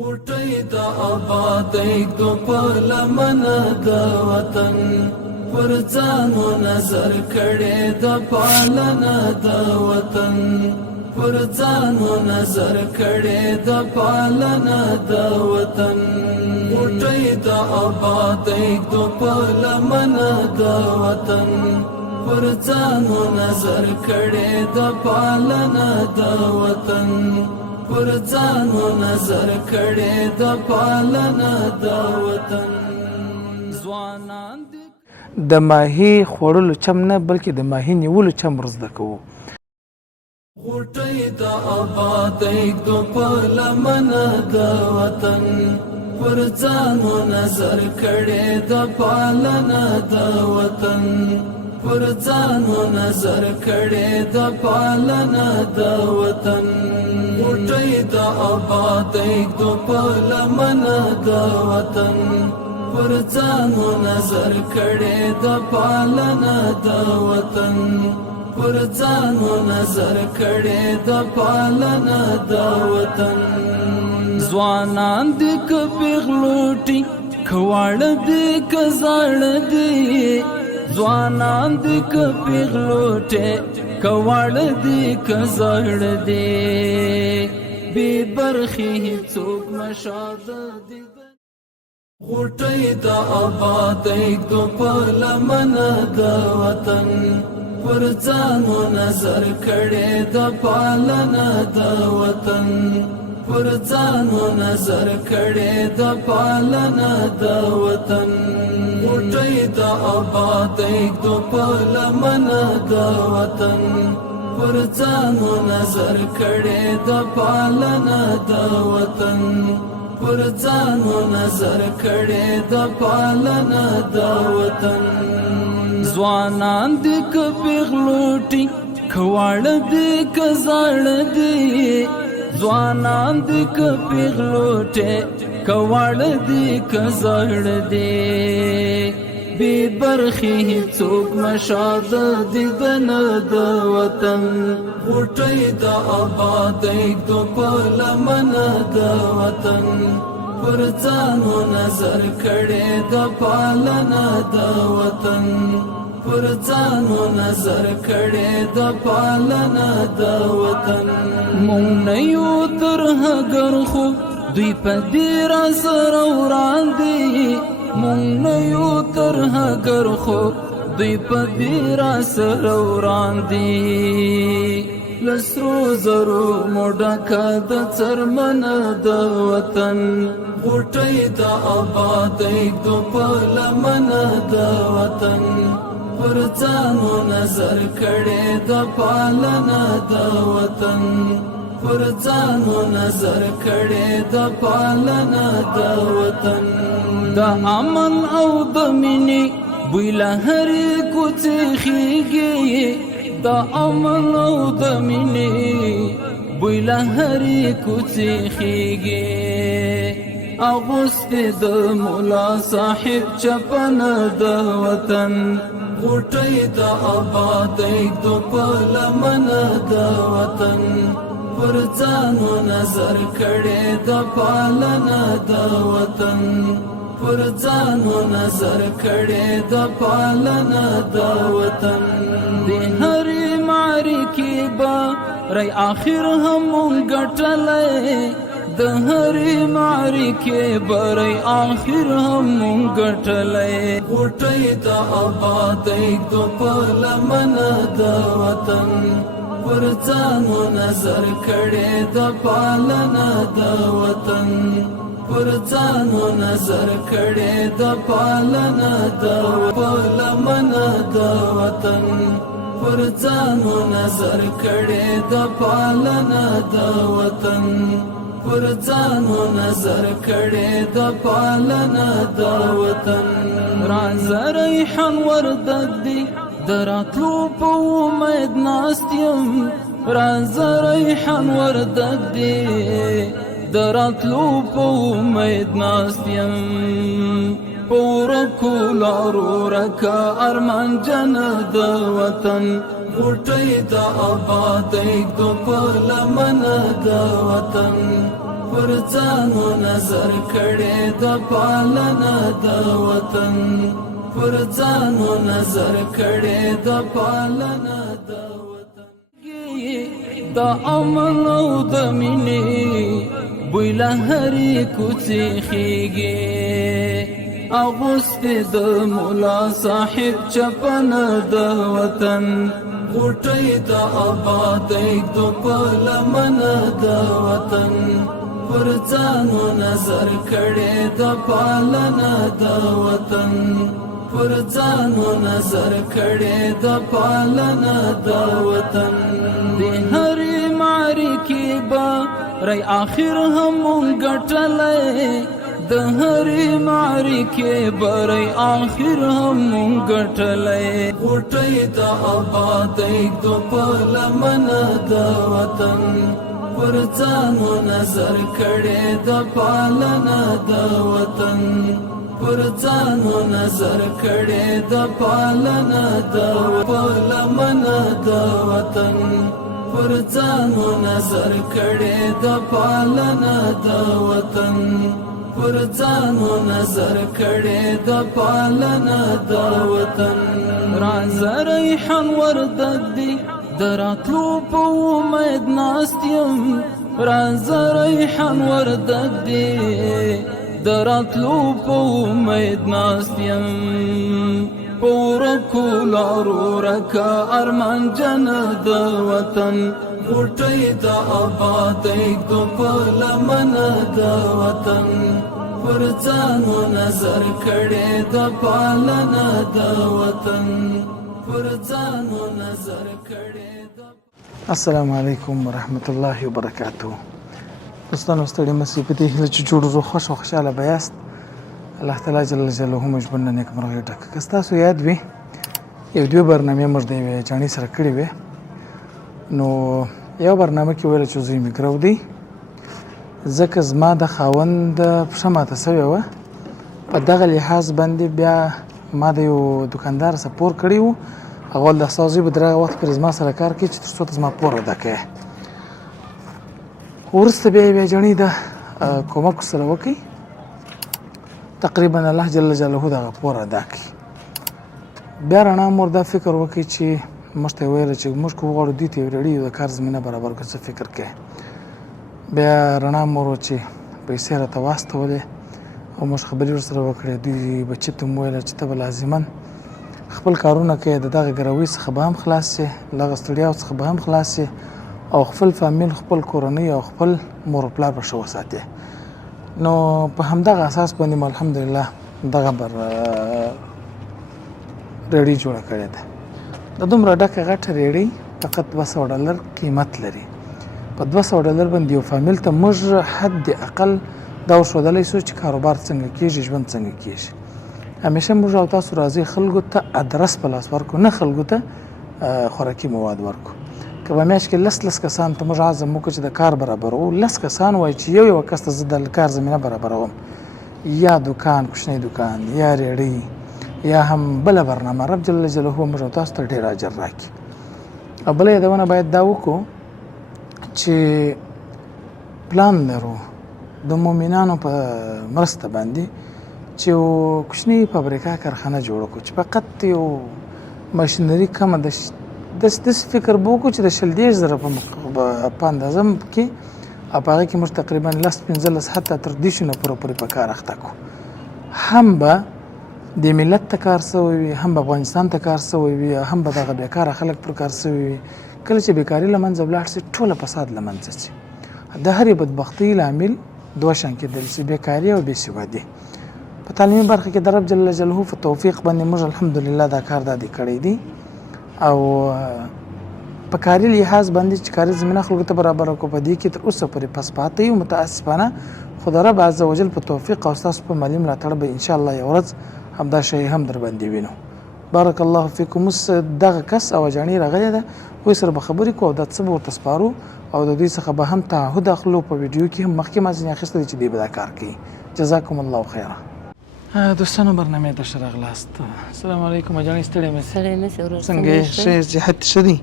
غوټۍ د آبادۍ دو په لمنه د وطن پر ځانو نظر کړي د پالنه د وطن پر ځانو نظر کړي د پالنه د وطن غوټۍ د آبادۍ دو په لمنه د وطن پر ځانو نظر کړي د پالنه د وطن پر ځانو نظر کړي د پالنه د وطن ځوانان د ماهي خوړلو چم نه بلکې د ماهي نیولو چم زده کوو. غوټۍ د آبادۍ دو په لمنه د وطن پر ځانو نظر کړي د پالنه د وطن پر ځانو نظر کړي د پالنه د وطن غوټۍ د آبادۍ دو په لمنه د وطن پر ځانو نظر کړي د پالنه د وطن پر ځانو نظر کړي د پالنه د وطن ځوانان دې که پیغلوټي کواړه دې که زاړه دې ځوانان دې که پیغلوټي کواړه دې که زاړه دې بې برخې هېڅوک مشاده دې غوټۍ د آبادۍ دو په لمنه د وطن پر ځانو نظر کړي د پالنه د وطن پر ځانو نظر کړي د پالنه د وطن غوټۍ د آبادۍ دو په لمنه د وطن پر ځانو نظر کړي د پالنه د وطن پر ځانو نظر کړي د پالنه د وطن ځوانان دې که پیغلوټي کواړه دې که زاړه دې ځوانان دې که پیغلوټي کواړه دې که زاړه دې بې برخې هېڅوک مشاده دې د نه د وطن غوټۍ د آبادۍ دو په لمنه د وطن پر ځانو نظر کړي د پالنه د وطن پر ځانو نظر کړي د پالنه د وطن مونږ نه یو تر هګر خو دوی په دې را سره وړاندې مونږ نه یو تر هګر خو دوی په دې را سره وړاندې لسرو زرو موډکه د څرمنه د وطن غوټۍ د آبادۍ دو په لمنه د وطن پر ځانو نظر کړي د پالنه د وطن پر ځانو نظر کړي د پالنه د وطن د امن او د مینې بوی له هرې کوڅې خیږي د امن او د مینې بوی له هرې کوڅې خیږي اغوستې د مولا صاحب چپنه د وطن غوټۍ د آبادۍ دو په لمنه د وطن پر ځانو نظر کړي د پالنه د وطن پر ځانو نظر کړي د پالنه د وطن د هرې معرکې به رای آخر هم ګټلی د هرې معرکې به رای آخر هم ګټلی غوټۍ د آبادۍ دو په لمنه د وطن پر ځانو نظر کړي د پالنه د وطن پر ځانو نظر کړي د پالنه د لمنه د وطن پر ځانو نظر کړي د پالنه د وطن پر ځانو نظر کړي د پالنه د وطن راځه ریحان وردګ دی دراتلو په امید ناست یم راځه ریحان وردګ دی دراتلو په امید ناست یم په ورکو لارو رکه ارمان جنه د وطن غوټۍ د آبادۍ دو په لمنه د وطن پر ځانو نظر کړي د پالنه د وطن پر ځانو نظر کړي د پالنه د وطن د امن او د مینې بوی له هرې کوڅې خیږي اغوست د مولا صاحب چپنه د وطن غوټۍ د آبادۍ د پلمنه د وطن پر ځانو نظر کړي د پالنه د وطن پر ځانو نظر کړي د پالنه د وطن د هرې معرکې به رای آخر هم ګټلې د هرې معرکې به رای آخر هم ګټلې غوټۍ د آبادۍ د پلمنه د وطن پر ځانو نظر کړي د پالنه د وطن پر ځانو نظر کړي د پالنه د پلمنه د وطن پر ځانو نظر کړي د پالنه د وطن پر ځانو نظر کړي د پالنه د وطن راز ریحان وردګ دی دراتلو په امید ناست یم راز ریحان وردګ دی دراتلو په امید ناست یم پورکو لارو رکا ارمان جن د وطن غوټۍ د آبادۍ د پلمنه د وطن پر ځانو نظر کړي د پالنه د وطن پر ځانو نظر کړي د السلام علیکم ورحمت الله وبرکاته. دوستانو ستړي مسئ په دې هیله چې جوړ روغ خوښ او خوشحاله به یاست. الله تعالی جل جلاله موږ باندې نیکمرغي ډکه که ستاسو یاد وي یو دوه برنامې موږ د یوې جانې سره کړې وې نو یو برنامه کې ویل چې زوی مې ګرو دی ځکه زما د خاوند پښه ماته سوې وه په دغه لحاظ باندې بیا ما د یو دوکاندار سره پور کړی و هغه د سازي به دغه وخت پر زما سره کار کوي چې تر څو ته زما پور ادا کوي وروسته بیا یې جانې د کومک سره وکړي تقریبا الله جل جلاله دغه پور ادا کړي بیا رڼا مور دا فکر وکړي چې موږ ته ویل چې موږ که وغواړو دوی ته یو ریډي د کار زمینه برابر کړو څه فکر کوي بیا رڼا مور چې پیسې راته واستولې او موږ خبرې ورسره وکړې دوی بچي ته مو ویل چې ته به لازما خپل کارونه کوې د دغه ګروۍ څخه به هم خلاص شې دغه ستړیاو څخه به هم خلاص شې او خپل فامیل خپل کورنۍ او خپل مور و پلار به ښه وساتې نو په همدغه اساس باندې مو الحمدلله دغه ریډي جوړه کړې ده د دومره ډکه غټه ریډي فقط $200 قیمت لري په $200 باندې یو فامیل ته موږ حد اقل دا وښودلی شو چې کاروبار څنګه کېږي ژوند څنګه کېږي همیشه موږ او تاسو راځئ خلکو ته ادرس په لاس ورکړو نه خلکو ته خوراکي مواد ورکړو که په میاشت کې لس کسان ته موږ عزم وکړو چې د کار برابرو 10 کسان وایي چې یو کس ته زه د کار زمینه برابروم یا دوکان کوچنی دوکان یا ریډي یا هم بله برنامه رب جل جلاله موږ او تاسو ته ډېر اجر راکړي او بله یادونه باید دا وکړو چې پلان لرو د مؤمنانو په مرسته باندې چې یو کوچنی فابریکه کارخانه جوړه کړو چې فقط یو ماشینري کمه داسې فکر به وکړو چې د 100,000 په اندازه کې او په هغه کې موږ تقریبا 10-15 حتی تر 20 نه پورې په کار اخته کړو هم به د ملت ته کار سوی وي هم به افغانستان ته کار سوی وي هم به دغه بیکاره خلک پر کار سوی وي کله چې بیکاري له منځه ولاړ شي ټوله فساد له منځه ځي د هرې بدبختۍ لامل دوه شان کېدل چې بیکاري او بېسوادي په تعلیمي برخه کې د رب جل جلاله په توفیق باندې موږ الحمدلله دا کار دادی کړی دی او په کاري لحاظ باندې چې کاري زمینه خلکو ته برابره کړو په دې کې تر اوسه پورې پس پاتې یو متاسفانه خو د رب عز وجل په توفیق او ستاسو په مالي ملاتړ به انشاءالله یو ورځ همدا شی هم در باندې وینو بارک الله فیکم اوس دغه کس او جانې راغلی ده وایي سره به خبرې کوو او دا څه به ورته سپارو او د دوی څخه به هم تعهد اخلو په ویډیو کې هم مخکې ما ځینې اخیستی چې دوی به دا کار کوي جزاکم الله خیره دوستانو برنامه ته ښه راغلاست السلام علیکم جانې ستړی مې څنګه یې ښه صحت ښه دی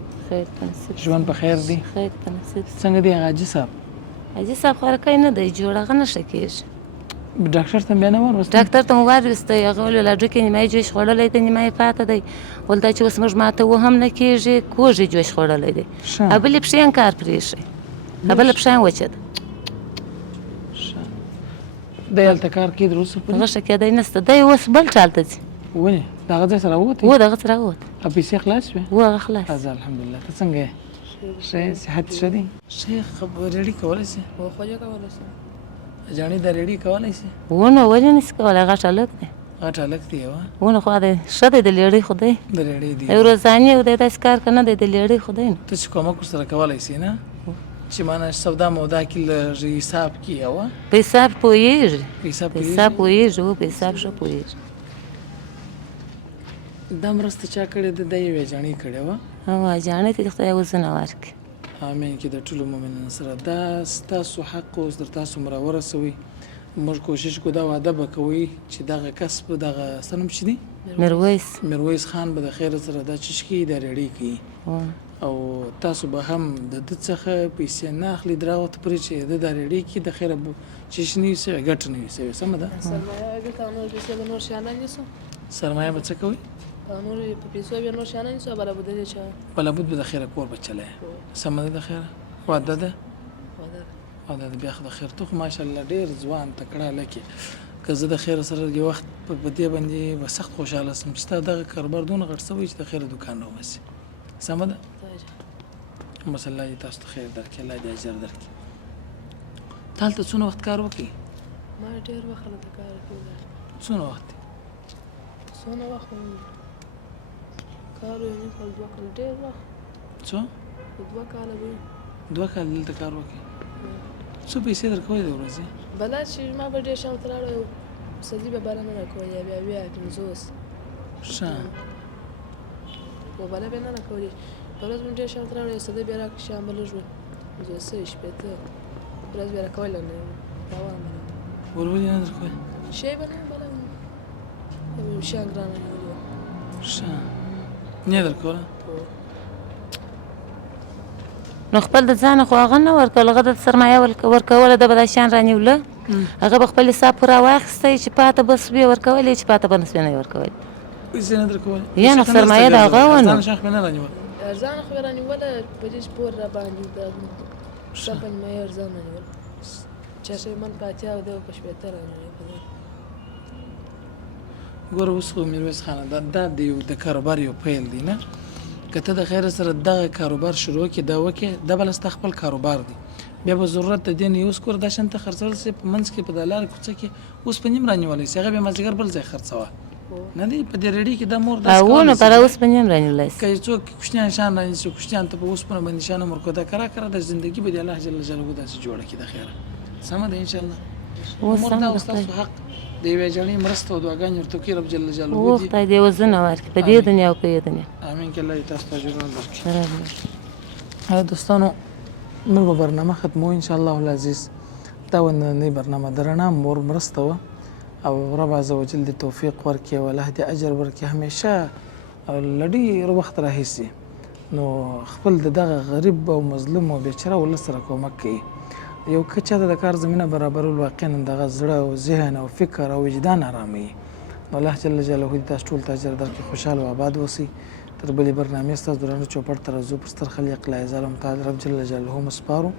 ژوند په خیر دی څنګه دی حاجي صاحب حاجي صاحب خرکای نه دی جوړ هغه نشه کېږي. ډاکټر ته بیا نه ورسته؟ ډاکټر ته مو واروستی هغه ویل هډوکي نیمایي جوش خوړلی دی نیمایي پاته دی. ول دا چې اوس موږ ماته وهم نه کېږي کوږ یې جوش خوړلی دی. بلې پښې هم کار پرېښی بله پښه هم وچه ده. دی هلته کار کوي تر اوسه پورې؟ غشه کېدی نسته دی اوس بل چال ته ځي. ولې د هغه ځای سره ووتی؟ و دغه څه راووت او پیسې خلاص شوې؟ و هغه خلاص. راځه الحمدلله. ته څنګه یې؟ ښه یې صحت ښه دی؟ شیخ ریډي کولی شي؟ جاڼې دا ریډي کولی شي؟ ونه ولې نشي کولی غټ هلک دی. غټ هلک دی یوه؟ ونه خو دی ښه دی د لیړۍ خو دی د ریډۍ دی یو ورځاني او دی داسې کار که نه دی د لیړۍ خو دی نو. ته چې کومک ورسره کولی شي نه چې معنی سودا مودا کې لږ حساب کې یوه په حساب پوهېږي په حساب په حساب پوهېږي و په حساب ښه پوهېږي. دا مرسته چا کړې ده؟ دا یوې جاڼې کړې وه. جاڼې ته دې خدای وزنه ورکړي. امین کې د ټولو مؤمنانو سره دا ستاسو حق اوس در تاسو مو راورسوئ. موږ کوشش کوو دا وعده به کوئ چې دغه کس به دغه څه نوم چې دی میرویس خان به د خیر سره دا چشکي دا ریډۍ کوي او تاسو به هم د ده څخه پیسې نه اخلي تر هغه وخته پورې چې د دا ریډۍ کړي د خیره چش نه وي سوی ګټه نه وي سوی. سمه ده؟ سرمایه به څه کوئ؟ بله بود به د خیره کور به چلی. سمه ده د خیره؟ واده ده؟ واده ده. بیا خو د خیر ته خو ماشاءالله ډېر ځوان تکړه هلک یې. که زه د خیر سره یو وخت په دې باندې به سخت خوشحاله شم چې ستا دغه کاروبار دونه غټ شوی چې د خیره دوکان راوباسي. سمه ده؟ بس الله دې تاسو ته خیر درکړي، الله دې اجر درکړي. ته هلته څونه وخت کار وکړې؟ ما ډېر وخت هلته کار کړی. څونه وخت؟ څونه وخت کار یې کال 2 کال ډېر وخت. څو؟ 2 کاله به 2 کاله دلته کار وکړې. څو پیسې درکوی د ورځې؟ بله چې ما به ډېر شام ته لاړم سدي به بله نه راکولې بیا 50 ښه و بله به نه راکولې په ورځ مې ډېر شام ته لاړم سدي بیا راکړې شام به لږ و 50 شپېته ورځ بیا راکولی نه دوام به نه ولې نه درکوی؟ شی به نه بله شیان ګرانه نیولي وه. ښه نه درکوله؟ نو خپل د ځانه خو هغه نه ورکول هغه د سرمایه ورکوله ده به دا شیان رانیوله هغه به خپل حساب پوره واخیستی چې پاته به سوې ورکولې چې پاته به نه سوې نه یې ورکولې. پیسې نه درکولې؟ یا نو سرمایه د هغه وه نو ځان شاخ مې نه رانیول. ارزانه خو یې رانیوله په دې چې پور راباندې دا څه په نیمایي ارزانه رانیول چې شی من په 80 او دی په 70 رانیولې. ګوره اوس خو میرویس خانه دا د کاروبار یو پیل دی نه که ته د خیر سره دغه کاروبار شروع کړې دا وکړې دا به ستا خپل کاروبار دی بیا به ضرورت د دې نه یې اوس کور دا شان ته خرڅول سي په منځ کې په د لارې کوڅه کې اوس په نیم رانیولی سي هغه بیا مازدیګر بل ځای خرڅوه نه دی په دې ریډۍ کې دا مور داسې او نو پر اوس په نیم رانیولی سي که یې څوک کوچنیان شیان رانیسي کوچنیان ته په اوسپنه باندې شیان عمر کو دا کرا کرا د زندګي به د الله جل جلاله داسې جوړه کړي د خیره. سمه ده انشاءالله. اوس دا ستاسو حق د یوې جړۍ مرسته او دعاګانې ورته وکړي رب جل جلاله و خدای دې وزنه ورکړي په دې دنیا او په دې دنیا. امین که الله دې تاسو ته اجرونه درکړي. دوستانو موږ به برنامه ختمو انشاءالله العزیز. دا نننۍ برنامه د رڼا مور مرسته وه او رب عز وجل دې توفیق ورکړي او الله دې اجر ورکړي همیشه له ډېر وخت راهیسې نو خپل د دغه غریب او مظلوم او بیچاره ولس سره کومک کوي. یو که چاته د کار زمینه برابرول واقعا دغه زړه او ذهن او فکر او وجدان اراموي نو الله جل جلاله دې تاسو ټول ته اجر درکړي خوشحاله او آباد اوسئ. تر بلې برنامې ستاسو درانه چوپړ ته راځو پر ستر خلیق لا یزال متعال رب جل جلاله مسپارو.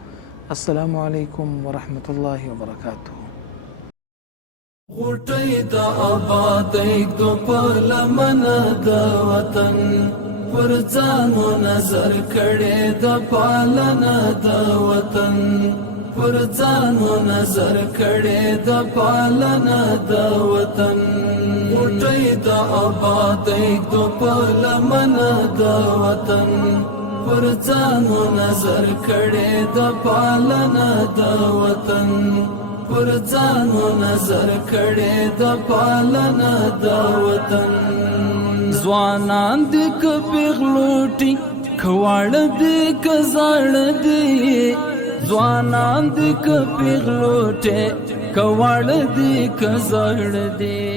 السلام علیکم ورحمة الله وبرکاته. غوټۍ د آبادۍ دو په لمنه د وطن پر ځانو نظر کړې د پالنه د وطن پر ځانو نظر کړې د پالنه د وطن غوټۍ د آبادۍ دو په لمنه د وطن پر ځانو نظر کړې د پالنه د وطن پر ځانو نظر کړې د پالنه د وطن ځوانان دې که پیغلوټي کواړه دې که زاړه دې ځوانان دې که پیغلوټي کواړه دې که زاړه دې